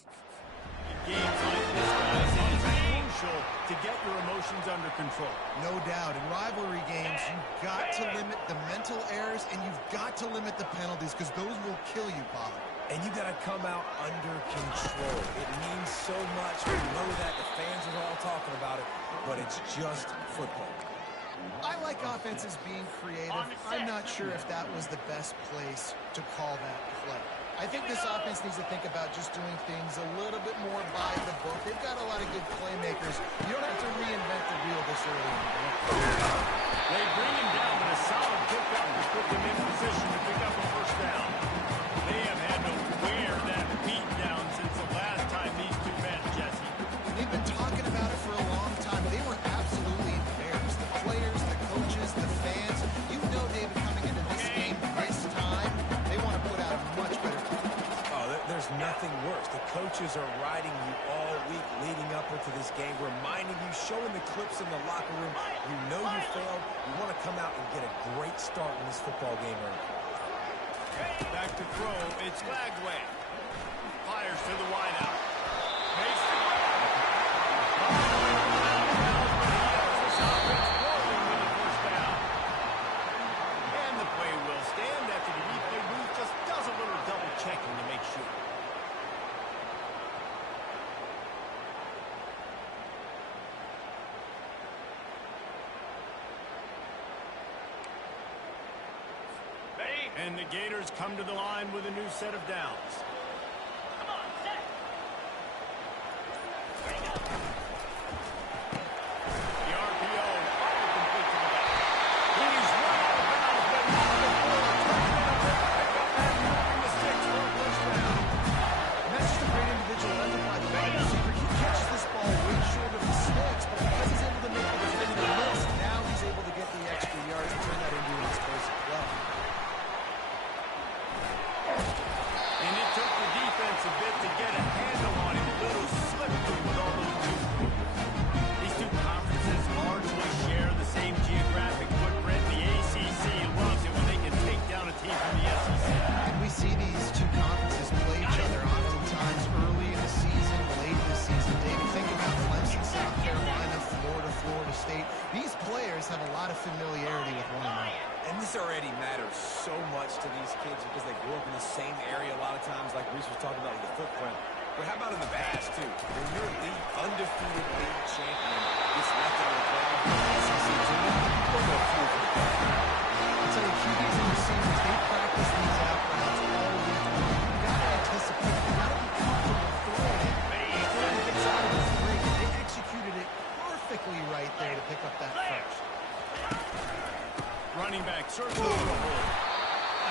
In games like this, guys, it is crucial to get your emotions under control. No doubt. In rivalry games, you've got to limit the mental errors and you've got to limit the penalties because those will kill you, Bob. And you got to come out under control. It means so much. We know that. The fans are all talking about it, but it's just football. I like offenses being creative. I'm not sure if that was the best place to call that play. I think this offense needs to think about just doing things a little bit more by the book. They've got a lot of good playmakers. You don't have to reinvent the wheel this early. They bring him down with a solid pickup to put them in position to pick up a first down. They have had to wear that beat down since the last time these two met, Jesse. They've been talking about it for a long time. They were absolutely embarrassed. The players, the coaches, the fans. You know, David, coming into this game this time, they want to put out a much better performance. Oh, there's nothing worse. The coaches are riding you all week leading up into this game, reminding you, showing the clips in the locker room. You know you failed. You want to come out and get a great start in this football game early. Back to throw. It's Lagway. Fires to the wideout. Makes the and the play will stand after the replay booth just does a little double checking to make sure. And the Gators come to the line with a new set of downs. Come on, set. Ready, go. The RPO, complete to the back. He's run out of bounds, but not before a touchdown. Pick up that moving the sticks for a touchdown. And that's just a great individual effort by the wide receiver. He catches this ball way short of the sticks, but because he's able to make the defender miss, now he's able to get the extra yards and turn that into an explosive play. And it took the defense a bit to get a handle on him. Little slippery with all those two. These two conferences largely share the same geographic footprint. The ACC loves it when they can take down a team from the SEC. And we see these two conferences play each other oftentimes early in the season, late in the season. David, think about Clemson, South Carolina, Florida, Florida State. These players have a lot of familiarity with one another. And this already matters so much to these kids because they grew up in the same area a lot of times, like Reese was talking about with the footprint. But how about in the past, too? When your league, undefeated league champion gets left out of the playoff in the SEC team, they'll go through for the play. I'll tell you, QBs and receivers, they practice these out routes all week long. You've got to anticipate. You've got to be comfortable throwing it. Throwing it inside of the three. They executed it perfectly right there to pick up that first. Running back circles the hole.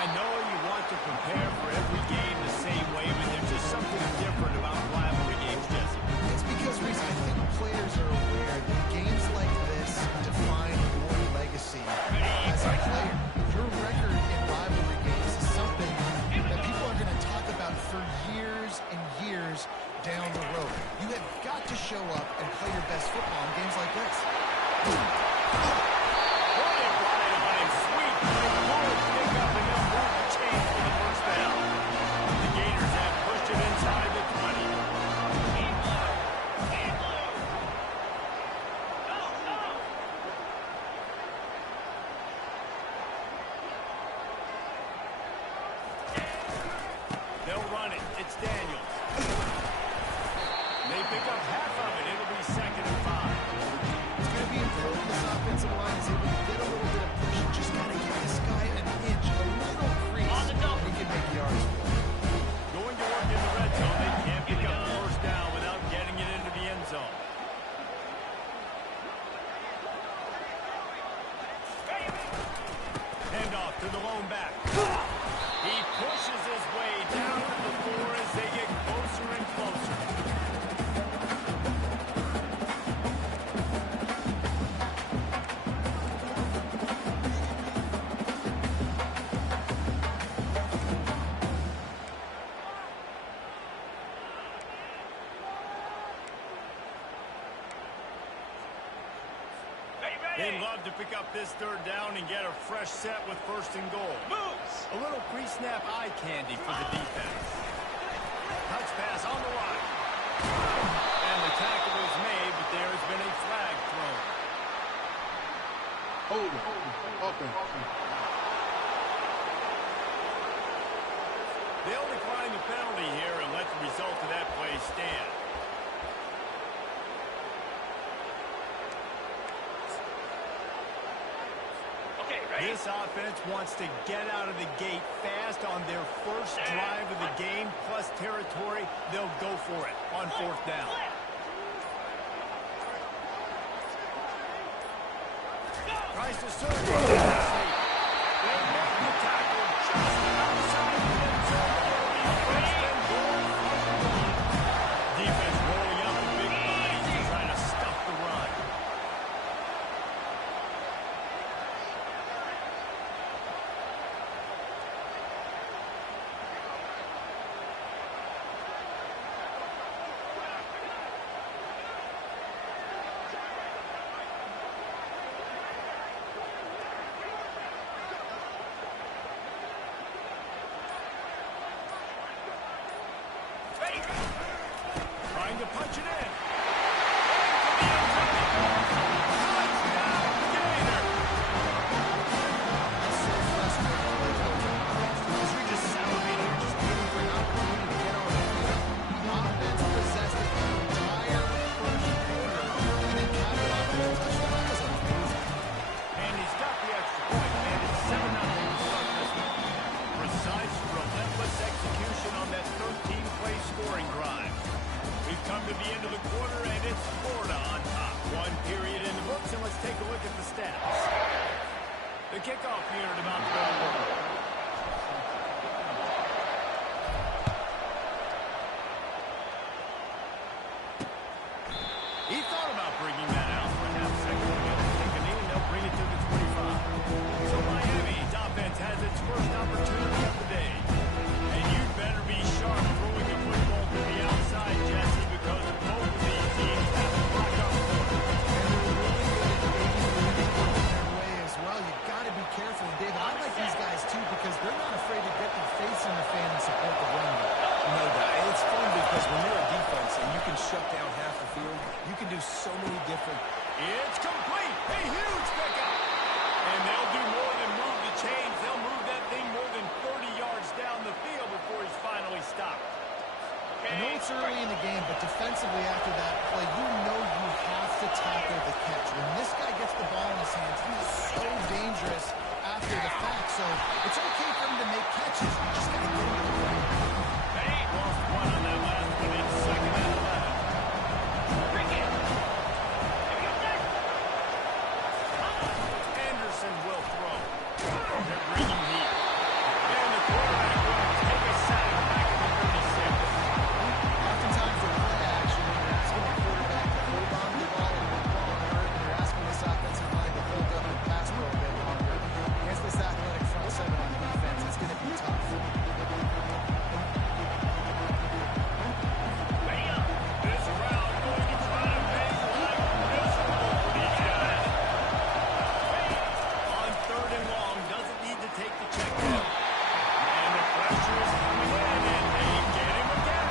I know you want to prepare for every game the same way, but there's just something different about rivalry games, Jesse. It's because, Reese, I think players are aware that games like this define your legacy as a player. Your record in rivalry games is something that people are going to talk about for years and years down the road. You have got to show up and play your best football in games like this. They'll run it. It's Daniels. They pick up half of it. It'll be 2nd and 5. It's going to be important this offensive line is able to get a little bit of push. Just got to give this guy an inch, a little crease, and he can make yards. Going to work in the red zone. They can't pick up the first down without getting it into the end zone. Handoff to the lone back. He pushes his way down to the floor as they get closer and closer. They'd love to pick up this 3rd down and get a fresh set with 1st and goal. Moves! A little pre-snap eye candy for the defense. Touch pass on the line. They'll decline the penalty here and let the result of that play stand. This offense wants to get out of the gate fast on their first drive of the game, plus territory. They'll go for it on fourth down. Tries to surge. They make the tackle just outside the end zone. First and goal. Defense rolling out the big bodies to try to stuff the run. Trying to punch it in. Touchdown, Gator. So frustrating. Because you're just salivating. You're just waiting for an opportunity to get on the field. The offense possessed the entire first quarter and then capped it off with a touchdown. That was amazing. And he's got the extra point, and it's 7-0 to start this one. Precise, relentless execution on that 13-play scoring drive. We've come to the end of the quarter, and it's Florida on top. One period in the books, and let's take a look at the stats. The kickoff unit about to go to work. He thought about bringing that out for a half-second ago. Take a knee, and they'll bring it to the 25. So Miami's offense has its first opportunity of the day. And you'd better be sharp throwing the football to the outside, Jesse, because both of these teams have to block up. And they're really good at making their way as well. You've got to be careful. And David, I like these guys too because they're not afraid to get their face in the fan and support the run. No doubt. And it's fun because when you're a defense and you can shut down half the field, you can do so many different. It's complete. A huge pickup. And they'll do more than move the chains. They'll move that thing more than 30 yards down the field before he's finally stopped. I know it's early in the game, but defensively after that play, you know you have to tackle the catch. When this guy gets the ball in his hands, he's so dangerous after the fact. So it's okay for him to make catches. You just got to get him to the ground. Lost one on that last one. It's second and 11. Anderson will throw. They're bringing heat. And the quarterback will take a sack back at the 36. Oftentimes with play action, you're asking the quarterback to hold on to the ball and move on hurt, and you're asking this offensive line to hold up and pass for a bit longer. Against this athletic front seven on defense, it's going to be tough. This crowd going to try to make life miserable for these guys. On third and long, doesn't need to take the check down. And the pressure is coming in, and they get him again.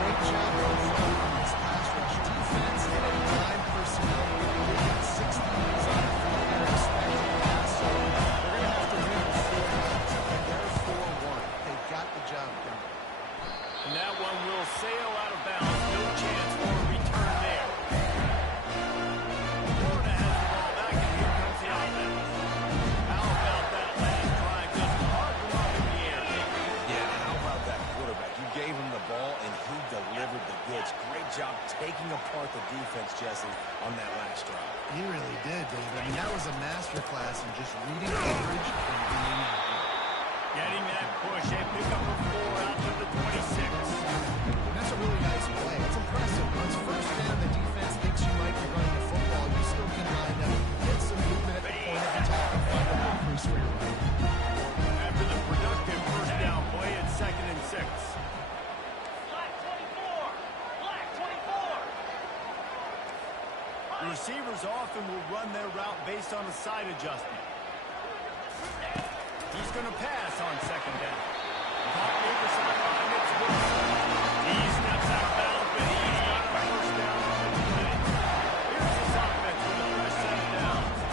Great job on this pass rush defense and a line personnel. They've got 6 teams on the field that are expecting to pass, so they're going to have to win with 4 runs. And they're 4-1. They got the job done. And that one will sail out of bounds. No chance for a return there. Florida has the ball back, and here comes the offense. How about that last drive? Just hard run in the air. Yeah, how about that quarterback? You gave him the ball, and he delivered the goods. Great job taking apart the defense, Jesse, on that last drive. He really did, David. I mean, that was a masterclass in just reading coverage and being Getting that push. A pickup of 4 out to the 26. And that's a really nice play. It's impressive. Once first down, the defense thinks you might be running the football. You still can line up, get some movement at the point of attack, and find a little crease for your run. After the productive first down play, it's second and 6. Black 24. Black 24. The receivers often will run their route based on a side adjustment. He's going to pass on second down. Caught near the sideline, it's Wilson. He steps out of bounds, but he's got a first down on the play. Here's his offense with a fresh set of downs.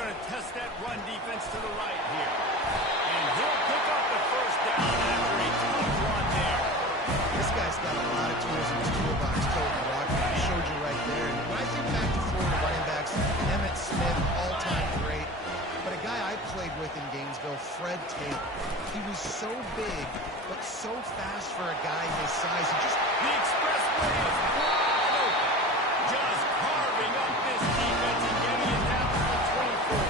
going to test that run defense to the right here. And he'll pick up the first down after a tough run there. This guy's got a lot of tools in his toolbox, Colton Rock. I showed you right there. And when I think back to Florida running backs, Emmitt Smith, all-time great. But a guy I played with in Gainesville, Fred Tate, he was so big, but so fast for a guy his size. He just... The expressway is wide open. Just carving up this defense and getting it down to the 24.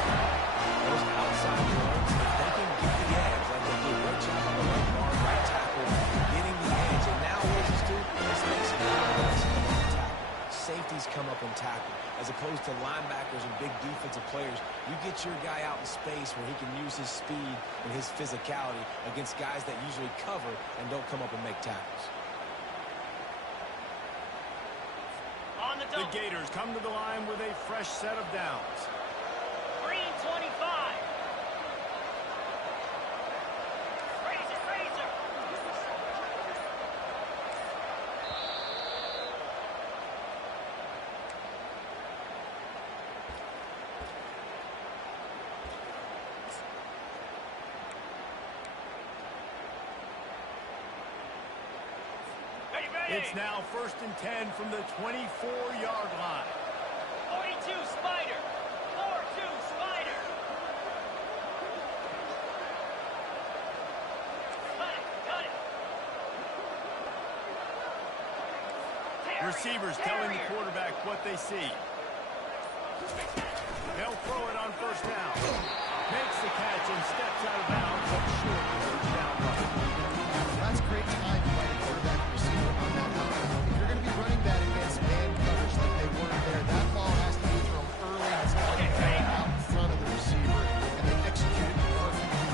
Those outside runs, they can get the edge. Like they do. Great job on the right guard, right tackle, getting the edge. And now what does this do? This makes it tackle. Safeties come up and tackle. As opposed to linebackers and big defensive players, you get your guy out in space where he can use his speed and his physicality against guys that usually cover and don't come up and make tackles. On the The double. Gators come to the line with a fresh set of downs. Green 25. Razor, razor. Ready, ready. It's now 1st and 10 from the 24-yard line. 42 Spider. 4-2 Spider. Cut it, cut it. Terrier, Receivers telling the terrier. quarterback what they see. They'll throw it on 1st down. Makes the catch and steps out of bounds up short of the 1st down run. That's great time by the quarterback and receiver on that outcome. If you're going to be running that against man coverage like they were there, that ball has to be thrown early and it's got to be thrown out in front of the receiver, and they execute it perfectly.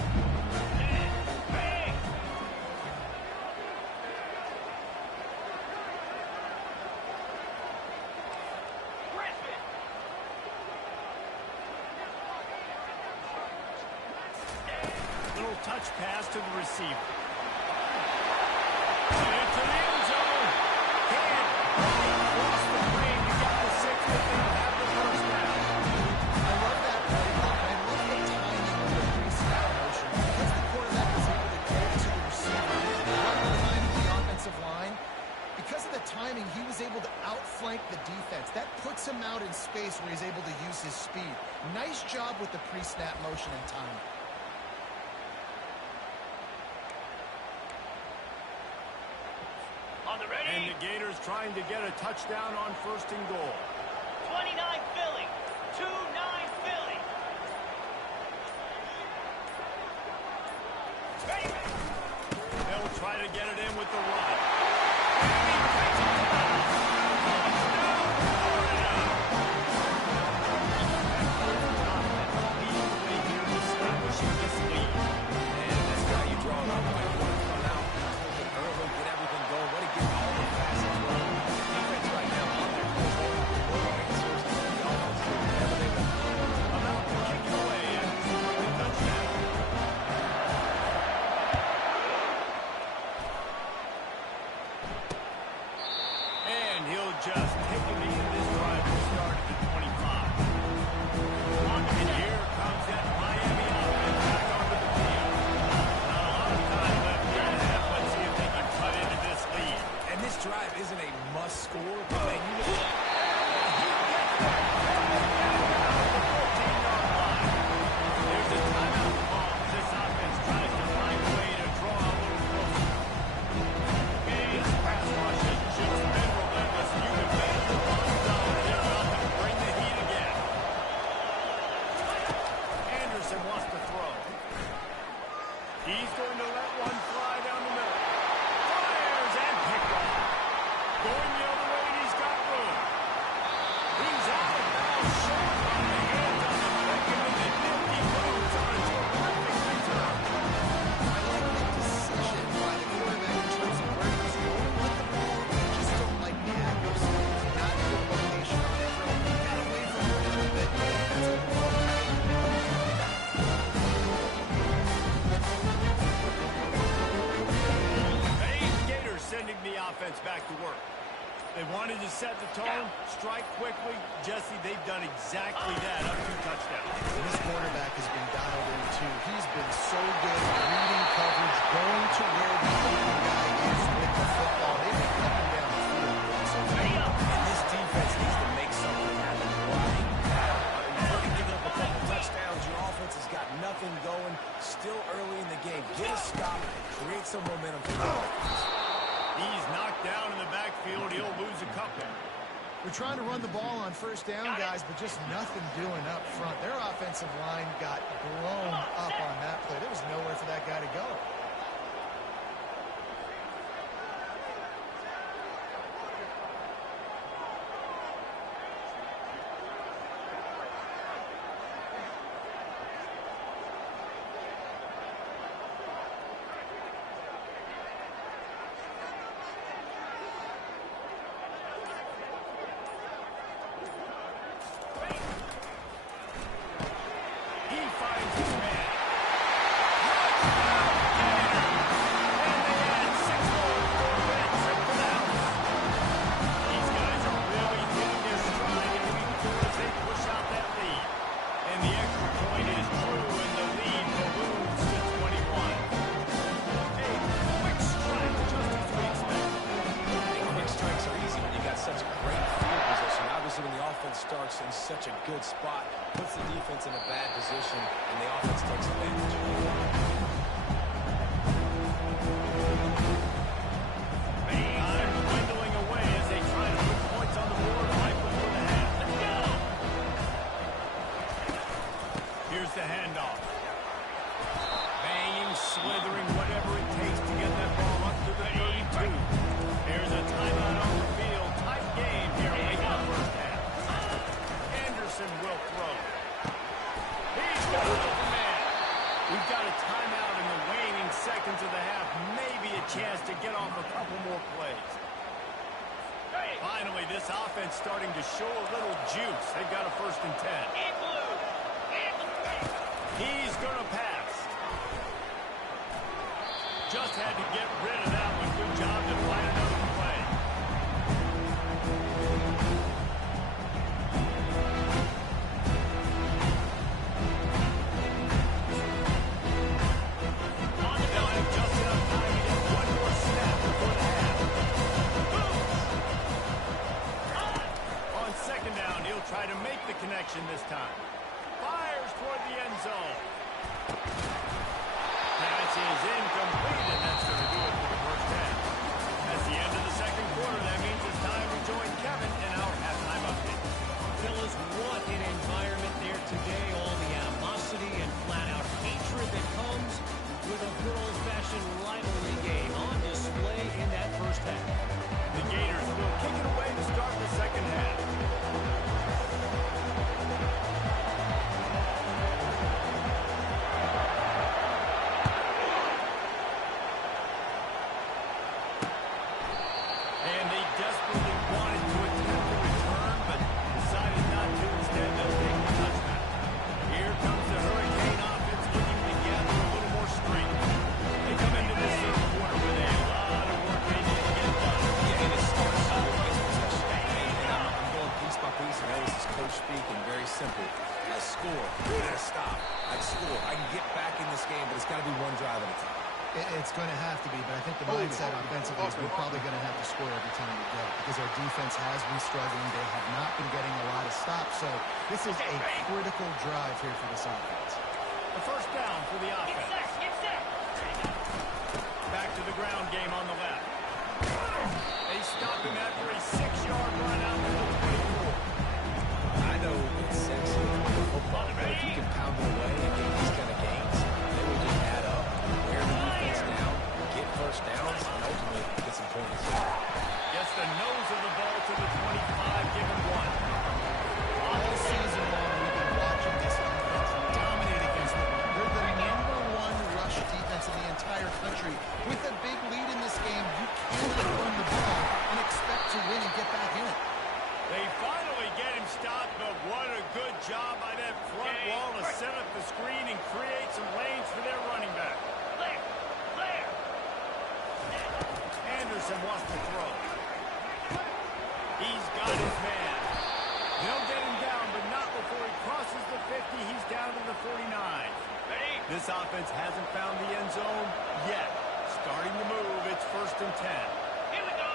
Bang. Griffin. Little touch pass to the receiver. Into the end zone. Can't cross the plane. You got the 6, but they'll have the 1st down. I love that play, Bob. I love the timing of the three-snap motion. Once the quarterback is able to get to the receiver, right behind the offensive line, because of the timing, he was able to outflank the defense. That puts him out in space where he's able to use his speed. Nice job with the pre-snap motion and timing. On the And ready. the Gators trying to get a touchdown on 1st and goal. 29 Philly. 2-9 Philly. Ready, ready. They'll try to get it in with the run. And he takes it down. Touchdown, Florida. Lead the way here, establishing this lead. And that's how you draw it up. Like, you want to come out, hold it early, get everything going, want to get all the facets running. Defense right now on their course. They have no answers. The offense doing whatever they want. About to kick it away and scoring the touchdown. And he'll just take a knee in this drive to start at the 25. And here comes that Miami offense back onto the field. Not a lot of time left here in the half. Let's see if they can cut into this lead. And this drive isn't a must score, but man, you look at There's a timeout call as this offense tries to find a way to draw a little closer. This pass rush has just been relentless. You can bet your bottom dollar they're about to bring the heat again. Anderson wants to throw. He's going to let one fly down the middle. Fires and picked off. Going the other way, and he's got room. He's out of bounds, short on the hands on the second, and then nifty moves on a terrific return. I like the decision by the quarterback in terms of where he's going with the ball. I just don't like the accuracy. Not a good location on it. He got away from it a little bit. The defensive ball. Hey, Gators sending the offense back to work. They wanted to set the tone, strike quickly. Jesse, they've done exactly that up to touchdown. This quarterback has been dialed in, too. He's been so good at reading coverage, going to where the open guy is with the football. They've been coming down the field. So and this defense needs to make something happen right now. You've already given up a couple touchdowns. Your offense has got nothing going. Still early in the game. Get a stop. Create some momentum for the offense. He's knocked down in the backfield. He'll lose a couple. we're trying to run the ball on first down, guys, but just nothing doing up front. Their offensive line got blown up on that play. There was nowhere for that guy to go. Starts in such a good spot, puts the defense in a bad position, and the offense takes advantage. Time dwindling away as they try to put points on the board right before the half. Let's go! Here's the handoff. Banging, slithering, whatever it takes to get that ball up to the 32. There's a timeout on the field. Tight game here late in the first half. Will throw. He's got an open man. We've got a timeout in the waning seconds of the half. Maybe a chance to get off a couple more plays. Finally, this offense starting to show a little juice. They've got a 1st and 10. He's going to pass. Just had to get rid of that one. Good job to find another play. Try to make the connection this time. Fires toward the end zone. Pass is incomplete, and that's going to do it for the first half. That's the end of the second quarter. That means it's time to join Kevin in our halftime update. Fellas, what an environment there today. All the animosity and flat-out hatred that comes with a good old-fashioned rivalry game on display in that first half. The Gators will kick it away to start the second half. Simple. Let's score. We gotta stop. I score. I can get back in this game, but it's got to be one drive at a time. It's going to have to be, but I think the mindset offensively is we're probably going to have to score every time we go because our defense has been struggling. They have not been getting a lot of stops, so this is a critical drive here for this offense. The first down for the offense. Back to the ground game on the left. They stop him after a 6-yard run out to the 24. I know it's sexy in football, but if you can pound it away and get these kind of games, they will just add up, wear the defense down, get first downs, and ultimately get some points. Gets the nose of the ball to the 25, give him one. All season long, we've been watching this defense dominate against the run. They're the #1 rush defense in the entire country. With a big lead in this game, you cannot run the ball and expect to win and get back in it. They finally get him stopped, but what a good job by that front wall to set up the screen and create some lanes for their running back. Anderson wants to throw. He's got his man. They'll get him down, but not before he crosses the 50. He's down to the 49. Ready? This offense hasn't found the end zone yet. Starting to move. It's 1st and 10. Here we go.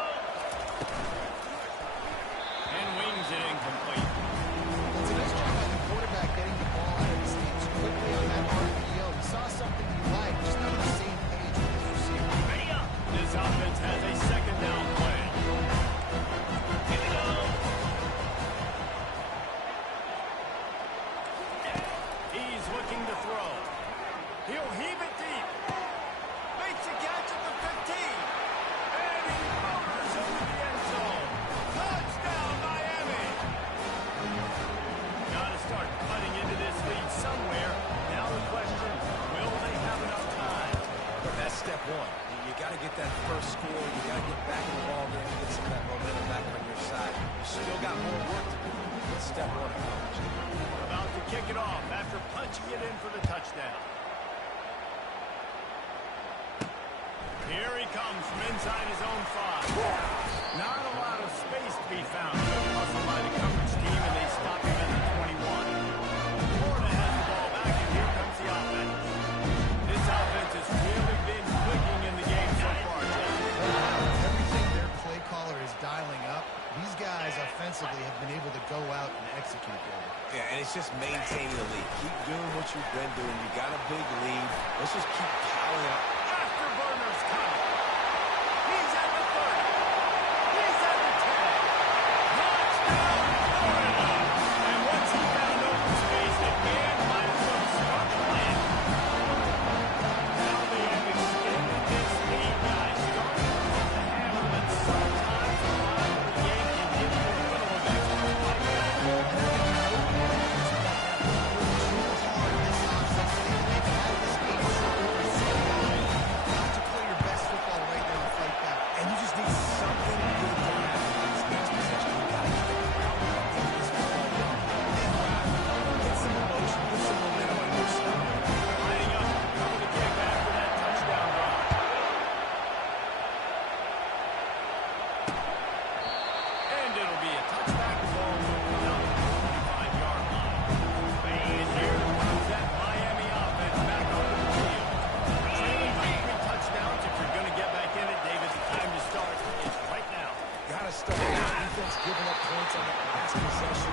And wings it incomplete. It's a nice job by the quarterback getting the ball out of his hands quickly on that RPO. He saw something he liked, just not on the same page with his receiver. Ready up. This offense has a 2nd down play. Here we go. He's looking to throw. He'll heave it deep. Makes a catch at the 15. And he powers into the end zone. Touchdown, Miami. Got to start cutting into this lead somewhere. Now the question, will they have enough time? But that's step one. You got to get that first score. You got to get back in the ball game and get some of that momentum back on your side. You still got more work to do. But step one accomplished. About to kick it off after punching it in for the touchdown. Here he comes from inside his own 5. Not a lot of space to be found. Good hustle by the coverage team, and they stop him at the 21. Florida has the ball back, and here comes the offense. This offense has really been clicking in the game so far, Jeff. Everything their play caller is dialing up, these guys offensively have been able to go out and execute there. Yeah, and it's just maintaining the lead. Keep doing what you've been doing. You got a big lead. Let's just keep piling up. Afterburners coming. He's at the 30. He's at the 10. Touchdown, Florida. And once he found open space, the man might as well start playing. Now they have extended this lead, guys. Starting with the hammer, but sometimes the rivalry game can give you a little of extra like that. And you just need something good to happen in this next possession. You got to get the crowd back into this ball game. Get some emotion, get some momentum on your side. Lining up, coming to kick after that touchdown run. And it'll be a touchback ball down the 25-yard line. And here comes that Miami offense back onto the field. Trailing by 3 touchdowns. If you're going to get back in it, David, the time to start is right now. Got to start. Defense giving up points on the last possession.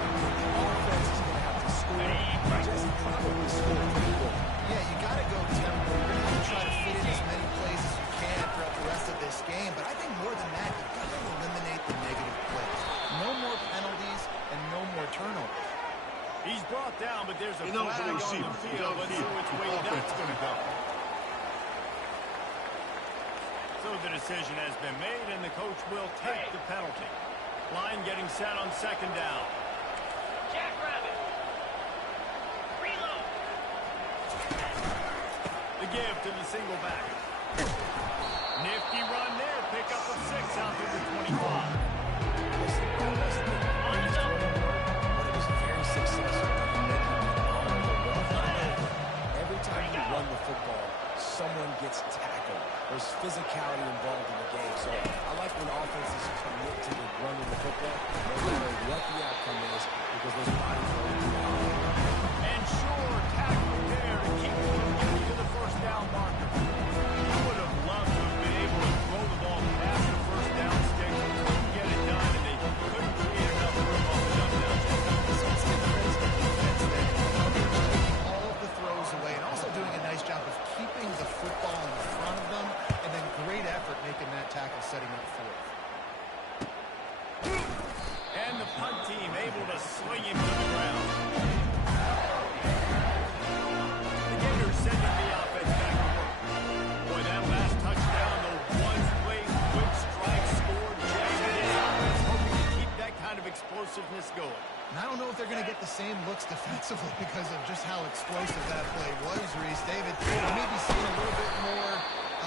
Offense is going to have to score. Just probably score pretty quick. Yeah, you got to go tempo. You're going to have to try to fit in as many plays as you can throughout the rest of this game. But I think more than that, you've got to eliminate the negative plays. No more penalties and no more turnovers. He's brought down, but there's a flag on the field. Let's see which way that's going to go. So the decision has been made, and the coach will take the penalty. Line getting set on 2nd down. Jackrabbit. Reload. The give to the single back. Nifty run there. Pick up of 6 out to the 25. But it was very successful. Every time you run the football, someone gets tackled. There's physicality involved in the game. So I like when offenses commit to the running the football, no matter what the outcome is, because those bodies are too high. And sure, tackle there to keep them from getting to the 1st down marker. I would have loved to have been able to throw the ball past the 1st down stick. Couldn't get it done, and they couldn't create enough room on the dumb down. So it's the defense that taking all of the throws away and also doing a nice job of keeping the football in front of them, and then great effort making that tackle, setting up 4th. And the punt team able to swing him to the ground. The Gators sending the offense back to work. Boy, that last touchdown, the ones played quick strike scored. This offense hoping to keep that kind of explosiveness going. And I don't know if they're going to get the same looks defensively because of just how explosive that play was, Reese. David, we may be seeing a little bit more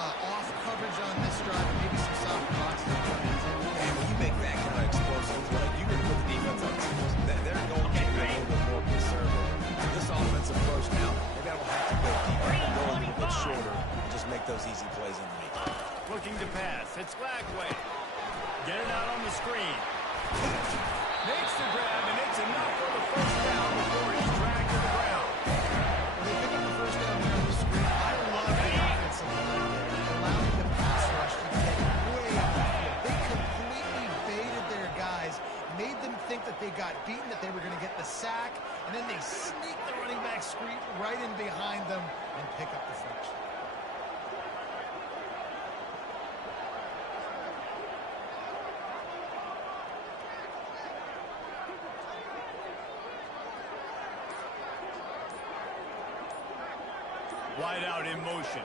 off coverage on this drive and maybe some soft boxes. And when you make that kind of explosive play, you're going to put the defense on skills. They're going to be a little bit more conservative. This offensive approach now, maybe I don't have to go deep. I can go a little bit shorter and just make those easy plays underneath. Looking to pass. It's Flagway. Get it out on the screen. Makes the grab, and it's enough for the first down before he's dragged to the ground. When they pick up the first down here on the screen, I love the offensive line there, allowing the pass rush to get way out of the field. They completely baited their guys, made them think that they got beaten, that they were going to get the sack, and then they sneaked the running back screen right in behind them and pick up the first. Wide out in motion.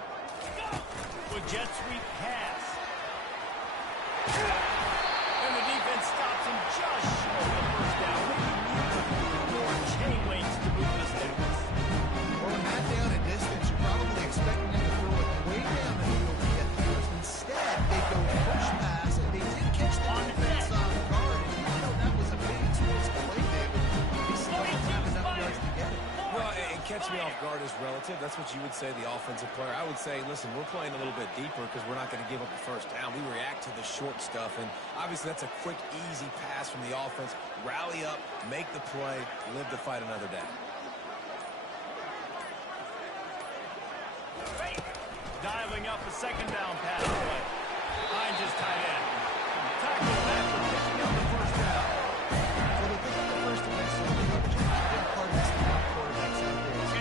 With jet sweep pass. And the defense stops him just short of the first down. More chain links to move the sticks. Well, when that down a distance, you're probably expecting them to throw it way down the field to get the first. Instead, they go push pass, and they did catch the defense off guard. And even though that was a big explosive play, David, they still don't have enough yards to get it. Well, and catch me off guard is relative. That's what you would say, the offensive player. I would say, listen, we're playing a little bit deeper because we're not going to give up the first down. We react to the short stuff, and obviously that's a quick, easy pass from the offense. Rally up, make the play, live to fight another day. Dialing up a second down pass play. Hines is tight end. Tackle after picking up the first down. So they pick up the first against zone coverage. A big part of this now, quarterbacks out there. If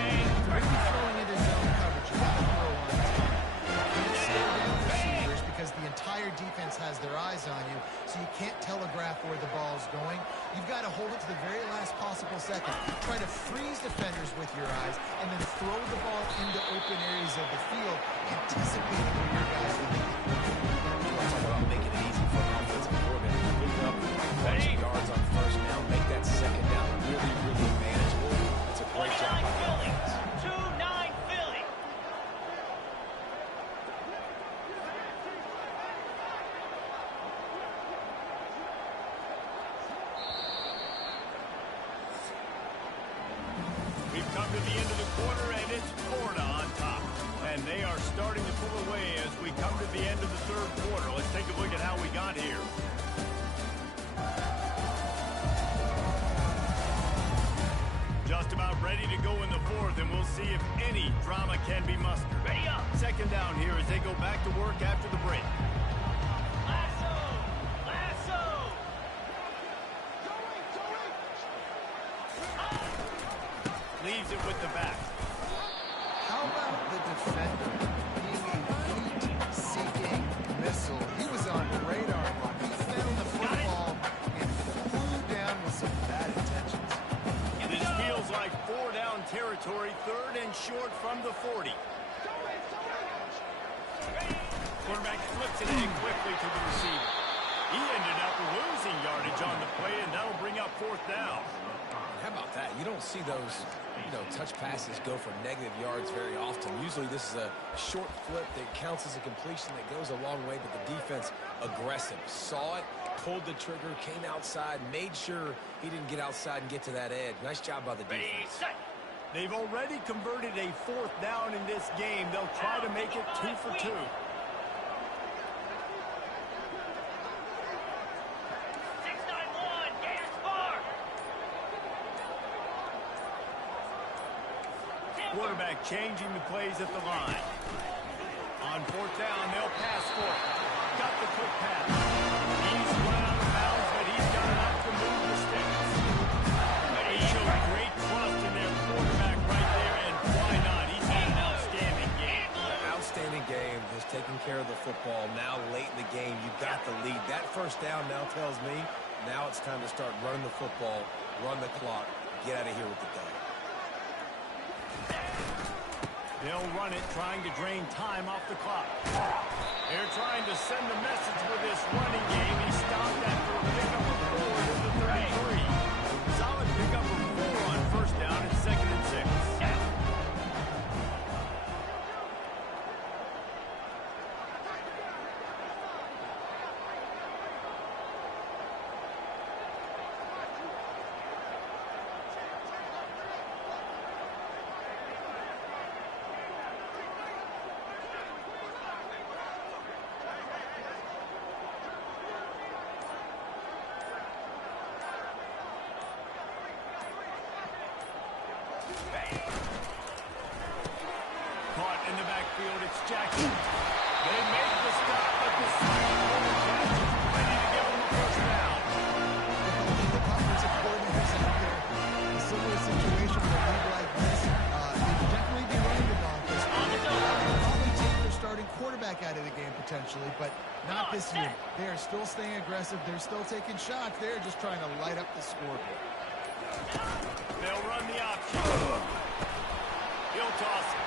you're really throwing into zone coverage, you got to throw on time. You can't slow down receivers because the entire defense has their eyes on you, so you can't telegraph where the ball is going. You've got to hold it to the very last possible second. Try to freeze defenders with your eyes, and then throw the ball into open areas of the field, anticipating where your guys are going to be. We're talking about making it easy for an offensive coordinator to pick up a bunch of yards on first down, make that second down really, really manageable. It's a great job by the offense. 2-9 Philly. We've come to the end of the quarter, and it's Florida on top. And they are starting to pull away as we come to the end of the third quarter. Let's take a look at how we got here. Just about ready to go in the fourth, and we'll see if any drama can be mustered. Ready up. Second down here as they go back to work after the break. Lasso. Lasso. Leaves it with the back. How about the defender being a heat-seeking missile? He was on radar. He found the football and flew down with some bad intentions. This feels like four-down territory, third and short from the 40. Quarterback flips it in quickly to the receiver. He ended up losing yardage on the play, and that'll bring up fourth down. How about that? You don't see those, touch passes go for negative yards very often. Usually this is a short flip that counts as a completion that goes a long way, but the defense aggressive. Saw it, pulled the trigger, came outside, made sure he didn't get outside and get to that edge. Nice job by the Ready, defense. set. They've already converted a fourth down in this game. They'll try to make it 2 for 2. 691. Gas bar. Quarterback changing the plays at the line. On fourth down, they'll pass for it. Got the quick pass. He's run out of bounds, but he's got enough to move the sticks. They show great trust in their quarterback right there, and why not? He's had an outstanding game. Outstanding game, has taken care of the football. Now late in the game, you got the lead. That first down now tells me now it's time to start running the football, run the clock, get out of here with the day. They'll run it, trying to drain time off the clock. They're trying to send a message with this running game. He stopped after a pickup of 4 to the 33. Solid pickup of 4 on first down and second and 6. They make the stop, but the second quarter catch is ready to give them a first down. The offensive coordinators out there, a similar situation in a league like this, they would definitely be running the ball this week. They'll probably take their starting quarterback out of the game potentially, but not this year. They are still staying aggressive. They're still taking shots. They're just trying to light up the scoreboard. They'll run the option. He'll toss it.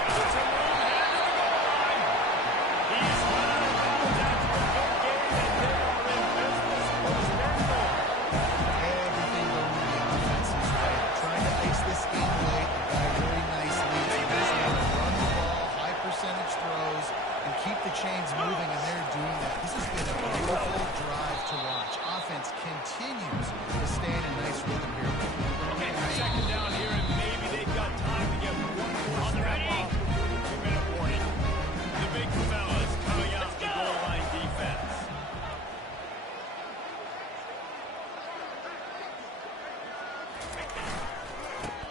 Got some room, headed to the goal line. He's out of bounds after a good game, and they are in business first and goal. Everything going in the offense's way. Trying to ice this game late. They got a really nice lead. They just want to run the ball, high percentage throws, and keep the chains moving, and they're doing that. This has been a beautiful drive to watch. Offense continues to stay in a nice rhythm here. Okay, second down here, and maybe they've got time to get one more step off before the 2-minute warning. The big fellas coming out the goal line defense.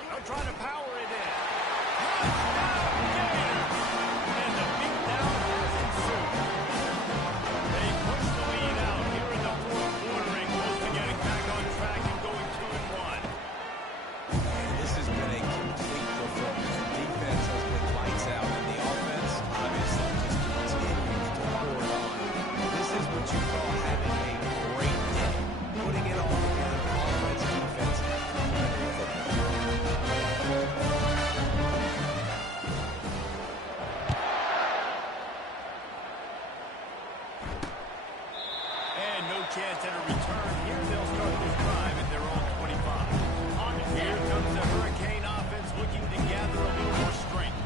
They're trying to power it in. Touchdown, Gators! And the beatdown has ensued. They push the lead out here in the fourth quarter and close to getting back on track and going 2-1. This has been a complete performance. The defense has been lights out, and the offense obviously just continues to pour it on. This is what you call having a great day. Putting it all together, offense, defense. And no chance at a return here. They'll start this drive at their own 25. Here comes the Hurricane offense looking to gather a little more strength.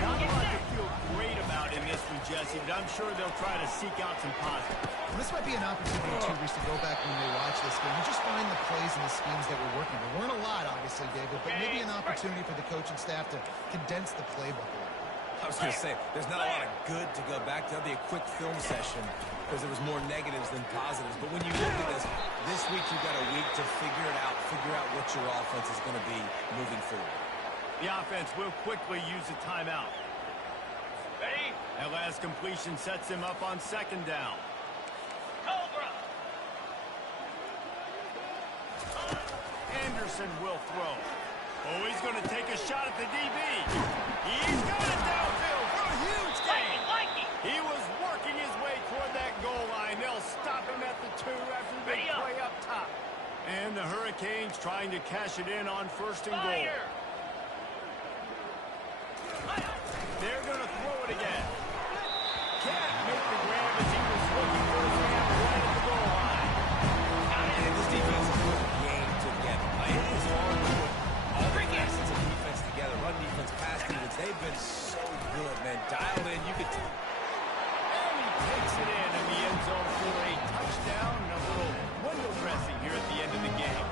Not a lot to feel great about in this one, Jesse, but I'm sure they'll try to seek out some positives. And this might be an opportunity, too, Reese, to go back when they watch this game and just find the plays and the schemes that were working. There weren't a lot, obviously, David, but maybe an opportunity for the coaching staff to condense the playbook a little. I was going to say, there's not a lot of good to go back to. That'll be a quick film session because there was more negatives than positives. But when you look at this week you've got a week to figure out what your offense is going to be moving forward. The offense will quickly use a timeout. Ready? That last completion sets him up on second down. Cobra. Anderson will throw. Oh, he's going to take a shot at the DB. He's got it downfield for a huge gain. He was working his way toward that goal line. They'll stop him at the 2 after the big play up top. And the Hurricanes trying to cash it in on first and goal. They're going to throw it again. Can't make the grab as he was looking for his man right at the goal line. And this defense is putting the game together. It is hard to put all the facets of defense together. Run defense, pass defense. They've been so good, man. Dialed in. You could tell. And he takes it in the end zone for a touchdown and a little window dressing here at the end of the game.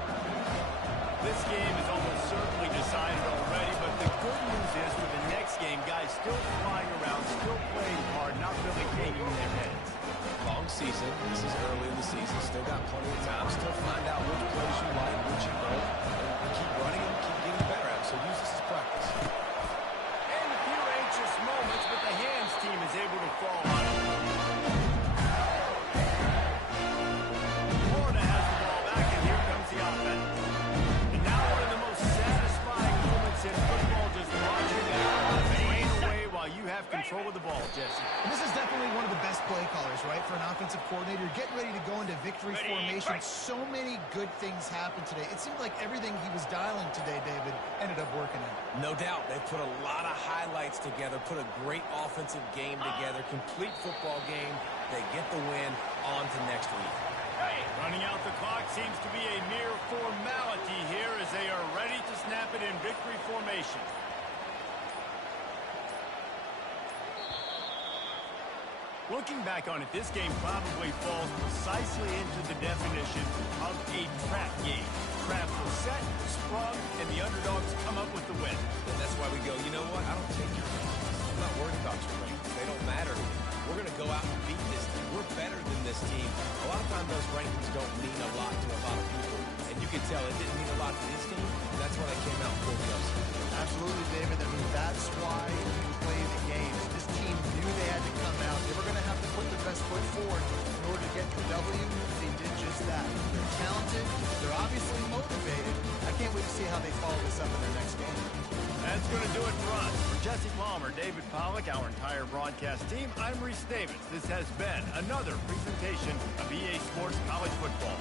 This game is almost certainly decided already, but the good news is with the next game, guys still flying around, still playing hard, not really hanging their heads. Long season. This is early in the season. Still got plenty of time. Still find out which plays you like, which you don't. And keep running and keep getting better at it. So use this as practice. And a few anxious moments, but the hands team is able to fall on it. Florida has the ball back, and here comes the offense. And now one of the most satisfying moments in football, just watching that offense rain away while you have control of the ball, Jesse. And this is definitely one of the best play callers, right, for an offensive coordinator. Getting ready to go into victory formation. So many good things happened today. It seemed like everything he was dialing today, David, ended up working out. No doubt. They put a lot of highlights together, put a great offensive game together, complete football game. They get the win. On to next week. Running out the clock seems to be a mere formality here as they are ready to snap it in victory formation. Looking back on it, this game probably falls precisely into the definition of a trap game. Traps were set, sprung, and the underdogs come up with the win. And that's why we go, you know what? I don't take your rankings. I'm not worried about your rankings. They don't matter to me. We're going to go out and beat this team. We're better than this team. A lot of times those rankings don't mean a lot to a lot of people. And you could tell it didn't mean a lot to his team. That's why they came out full dose. Absolutely, David. I mean, that's why you play the games. This team knew they had to come out. They were going to have to put their best foot forward in order to get the W. They did just that. They're talented. They're obviously motivated. I can't wait to see how they follow this up in their next game. That's going to do it for us. For Jesse Palmer, David Pollack, our entire broadcast team, I'm Reese Davis. This has been another presentation of EA Sports College Football.